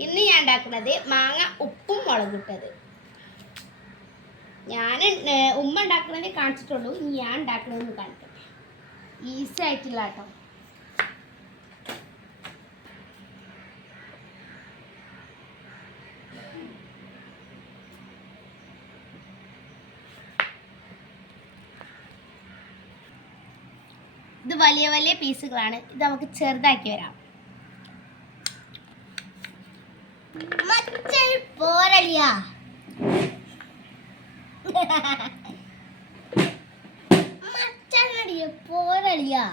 ഞാൻ ഉണ്ടാക്കുന്നത് മാങ്ങ ഉപ്പും മുളകിട്ടത്. ഞാൻ ഉമ്മ ഉണ്ടാക്കുന്നത് കാണിച്ചിട്ടുള്ളൂ. ഇനി ഞാൻ ഉണ്ടാക്കണമെന്ന് കാണിക്കാം. ഈസി ആയിട്ടില്ല കേട്ടോ. ഇത് വലിയ വലിയ പീസുകളാണ്. ഇത് നമുക്ക് ചെറുതാക്കി വരാം. മച്ചൽ പോരളിയാ. മച്ചനടിയ പോരളിയാ.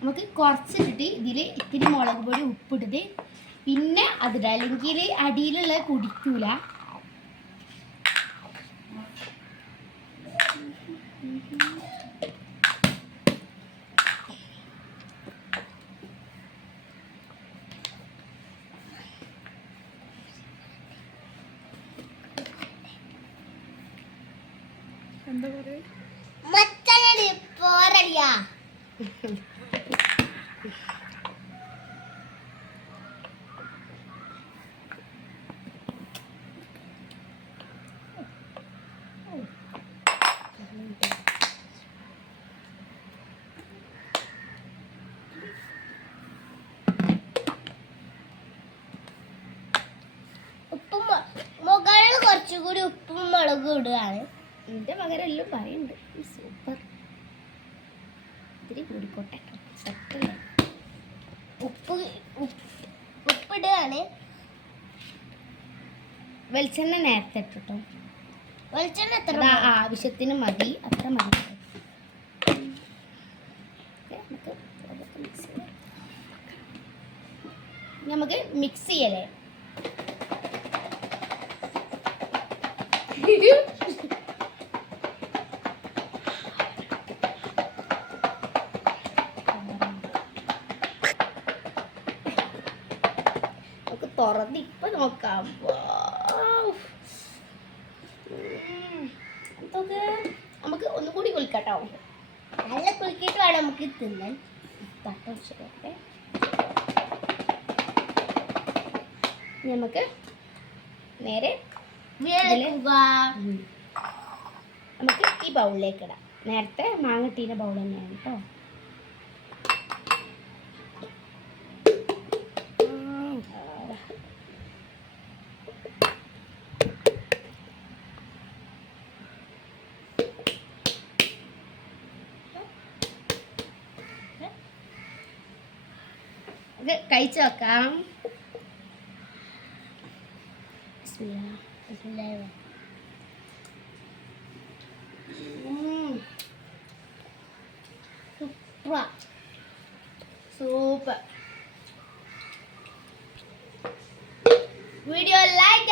നമുക്ക് കുറച്ചിട്ടിട്ട് ഇതിൽ ഇത്തിരി മുളക് പൊടി ഉപ്പിട്ടിട്ട് പിന്നെ അതിട അല്ലെങ്കിൽ അടിയിലുള്ള കുടിക്കൂല എന്താ പോരടിയാ ഉപ്പും മുകളിൽ കുറച്ചുകൂടി ഉപ്പും മുളകും ഇടുകയാണ്. എന്റെ മകരെല്ലാം പറയുന്നുണ്ട്. സൂപ്പർ ഇത്തിരി കൂടിക്കോട്ടെ. സെറ്റല്ലേ ഉപ്പ് ഉപ്പ്- ഉപ്പിടുകയാണ് വെളിച്ചെണ്ണ നേരത്തെ ഇട്ടിട്ടോ. വെളിച്ചെണ്ണ എത്ര ആവശ്യത്തിന് മതി. അത്ര മതി. നമുക്ക് മിക്സ് ചെയ്യലേ. തുറന്ന് ഇപ്പൊ നോക്കാം. എന്തൊക്കെ നമുക്ക് ഒന്നും കൂടി കുളിക്കട്ടോ. നല്ല കുളിക്കിട്ട് വേണം നമുക്ക് തിന്നാൻ. തട്ട വെച്ചിട്ടൊക്കെ നമുക്ക് നേരെ. നമുക്ക് ഈ ബൗളിലേക്ക് ഇടാം. നേരത്തെ മാങ്ങട്ടീന്റെ ബൗൾ തന്നെയാണ് കേട്ടോ ഇത് കഴിച്ചു വെക്കാം ബിസ്മില്ലാ. ഉം. സൂപ്പറാ. Super video like